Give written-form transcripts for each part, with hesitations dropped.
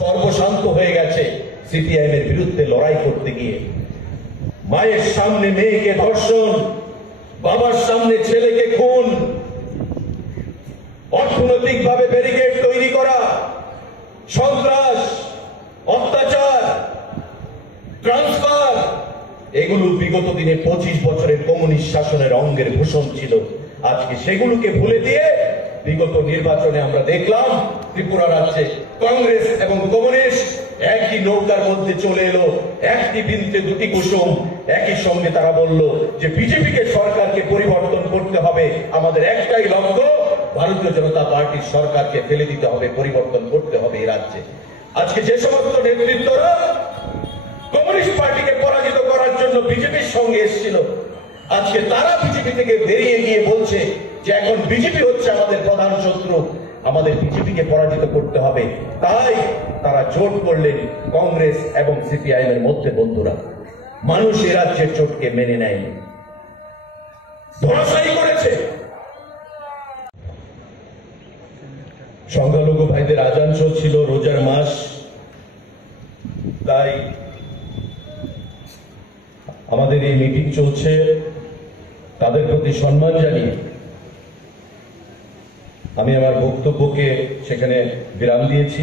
সর্বশান্ত হয়ে গেছে সিপিআইএম এর বিরুদ্ধে লড়াই করতে গিয়ে। মায়ের সামনে মেয়েকে ধর্ষণ, বাবার সামনে ছেলেকে খুন, অর্থনৈতিকভাবে ব্যারিকেড তৈরি করা, সন্ত্রাস, অত্যাচার, ট্রান্সফার, এগুলো বিগত দিনে 25 বছরের কমিউনিস্ট শাসনের অঙ্গের ভূষণ ছিল। আজকে সেগুলোকে ভুলে দিয়ে বিগত নির্বাচনে আমরা দেখলাম ত্রিপুরা রাজ্যে কংগ্রেস এবং কমিউনিস্ট একই নৌকার মধ্যে চলে এলো, একটি বৃন্তে দুটি কুসুম। একই সঙ্গে তারা বলল যে বিজেপিকে সরকারকে পরিবর্তন করতে হবে, আমাদের একটাই লক্ষ্য, ভারতীয় জনতা পার্টির সরকারকে ফেলে দিতে হবে, পরিবর্তন করতে হবে এই রাজ্যে। আজকে যে সমস্ত নেতৃত্বরা কমিউনিস্ট পার্টিকে পরাজিত করার জন্য বিজেপির সঙ্গে এসেছিল, আজকে তারা বিজেপি থেকে বেরিয়ে গিয়ে বলছে যে এখন বিজেপি হচ্ছে আমাদের প্রধান শত্রু, আমাদের বিজেপিকে পরাজিত করতে হবে। তাই তারা জোট করলেন কংগ্রেস এবং সিপিআইএম এর মধ্যে। বন্ধুরা, মানুষ এ রাজ্যের জোটকে মেনে নেয়নি, ধরাশায়ী করেছে। সংখ্যালঘু ভাইদের আজান চলছিল, রোজার মাস, তাই আমাদের এই মিটিং চলছে। তাদের প্রতি সম্মান জানিয়ে আমি আমার বক্তব্যকে সেখানে বিরাম দিয়েছি।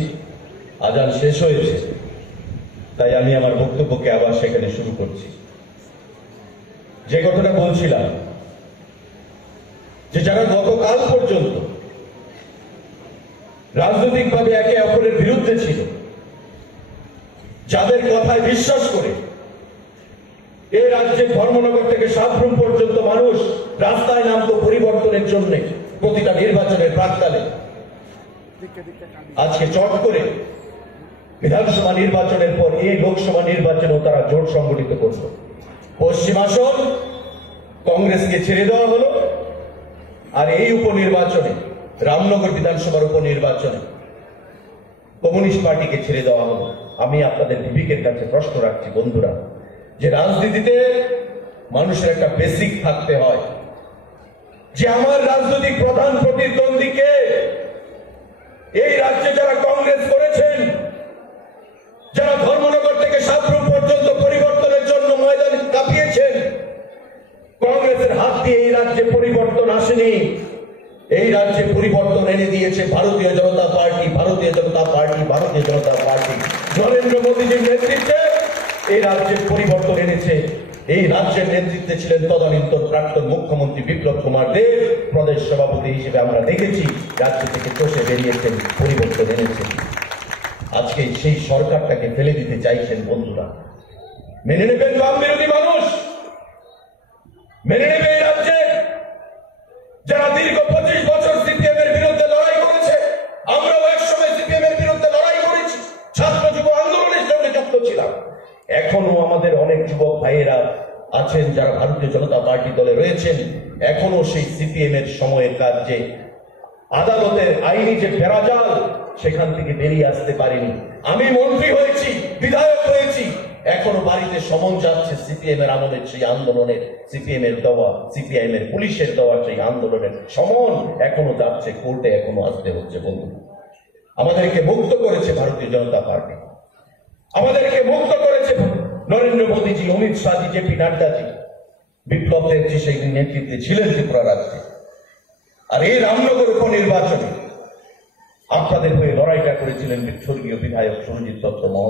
আজান শেষ হয়েছে, তাই আমি আমার বক্তব্যকে আবার সেখানে শুরু করছি। যে কথাটা বলছিলাম, যে যারা গতকাল পর্যন্ত রাজনৈতিকভাবে একে অপরের বিরুদ্ধে ছিল, যাদের কথায় বিশ্বাস করে এই রাজ্যে ধর্মনগর থেকে সাবরুম পর্যন্ত মানুষ রাস্তায় নামতো পরিবর্তনের জন্য প্রতিটা নির্বাচনের প্রাক্কালে, আজকে চট করে বিধানসভা নির্বাচনের পর এই লোকসভা নির্বাচনেও তারা জোট সংগঠিত করল। পশ্চিম আসন কংগ্রেসকে ছেড়ে দেওয়া হলো, আর এই উপনির্বাচনে রামনগর বিধানসভার উপনির্বাচনে কমিউনিস্ট পার্টিকে ছেড়ে দেওয়া হলো। আমি আপনাদের বিবেকের কাছে প্রশ্ন রাখছি বন্ধুরা, যে রাজনীতিতে মানুষের একটা বেসিক থাকতে হয়, যে আমার রাজনৈতিক প্রধান প্রতিদ্বন্দ্বীকে এই রাজ্যে যারা কংগ্রেস করেছেন, যারা ধর্মনগর থেকে সাবরুম পর্যন্ত পরিবর্তনের জন্য ময়দান কাঁপিয়েছেন, কংগ্রেসের হাত দিয়ে এই রাজ্যে পরিবর্তন আসেনি। এই রাজ্যে পরিবর্তন এনে দিয়েছে ভারতীয় জনতা পার্টি, ভারতীয় জনতা পার্টি, ভারতীয় জনতা পার্টি। নরেন্দ্র মোদীজির নেতৃত্বে এই রাজ্যের পরিবর্তন এনেছে। এই রাজ্যের নেতৃত্বে ছিলেন তদানীন্তন প্রাক্তন মুখ্যমন্ত্রী বিপ্লব কুমার দেব, প্রদেশ সভাপতি হিসেবে আমরা দেখেছি রাজ্য থেকে চষে বেরিয়েছেন, পরিবর্তন এনেছেন। আজকে সেই সরকারটাকে ফেলে দিতে চাইছেন। বন্ধুরা, মেনে নেবেন বাম বিরোধী মানুষ? মেনে নেবে এই রাজ্যে যারা দীর্ঘ 25 বছর সিপিএম এর বিরুদ্ধে লড়াই করেছে? আমরাও একসময় সিপিএম এর বিরুদ্ধে লড়াই করেছি, ছাত্র যুব আন্দোলনের সঙ্গে যুক্ত ছিলাম। এখনো আমাদের অনেক যুবক ভাইয়েরা আছেন যারা ভারতীয় জনতা পার্টি দলে রয়েছেন, এখনো সেই সিপিএম এর সময়ের কাজ, যে আদালতের আইনি যে বেড়াজাল, সেখান থেকে বেরিয়ে আসতে পারেনি। আমি মন্ত্রী হয়েছি, বিধায়ক হয়েছি, এখনো বাড়িতে সমন যাচ্ছে সিপিএম এর আমলের সেই আন্দোলনের, সিপিএম এর দেওয়া, সিপিআইএম এর পুলিশের দেওয়া সেই আন্দোলনের সমন এখনো যাচ্ছে, কোর্টে এখনো আসতে হচ্ছে। বন্ধু, আমাদেরকে মুক্ত করেছে ভারতীয় জনতা পার্টি, আমাদেরকে মুক্ত করেছে নরেন্দ্র মোদীজি, অমিত শাহজি, জেপি নাড্ডাজি, বিপ্লব দেবজি সেই নেতৃত্বে ছিলেন ত্রিপুরা রাজ্যে। আর এই রামনগর উপনির্বাচনে আপনাদের হয়ে লড়াইটা করেছিলেন স্বর্গীয় বিধায়ক সুরজিৎ দত্ত মহোদয়।